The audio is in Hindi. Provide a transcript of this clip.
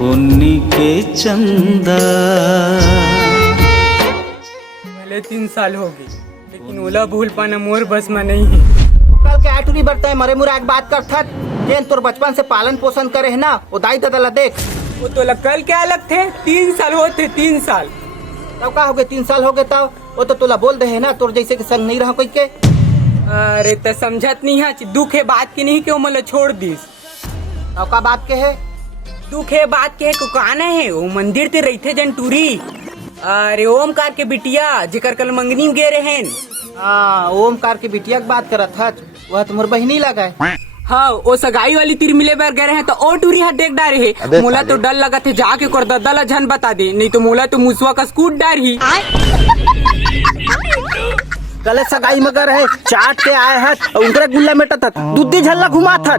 पुन्नी के चंदा। पहले 3 साल हो गए, लेकिन ओला भूल पाना मोर बस में नहीं है। कल के आटूरी बरता है मरे मुराग बात कर था जेन तोर बचपन से पालन पोषण करे है ना वो दाई दादा देख। वो तो कल क्या अलग थे, 3 साल होते 3 साल। तब का हो गए 3 साल हो गए तब वो तो तोला बोल दे है ना तोर जैसे के संग नहीं रहा कोई के। अरे तो समझत नहीं है, दुख है बात की नहीं कि वो मतलब छोड़ दीस। तब का बात के है? दुख है बात के है कुकाना है वो मंदिर ते रहते जन टूरी। अरे ओमकार के बिटिया जेकर कल मंगनी में गे रहे। हाँ ओमकार के बिटिया की बात करत था, वह तुम्हार बहनी लगा है। हाँ वो सगाई वाली तीर मिले बार गए हैं तो ओ टूरी हाथ देख डारे है। मोला तो डर लगा थे जाके कर दद्दा ला झन बता दे, नहीं तो मोला तो मुसवा का स्कूट डार ही। कल सगाई मगर है चाट के आए हैं उनके गुल्ला मेटा था दूधी झल्ला घुमा था।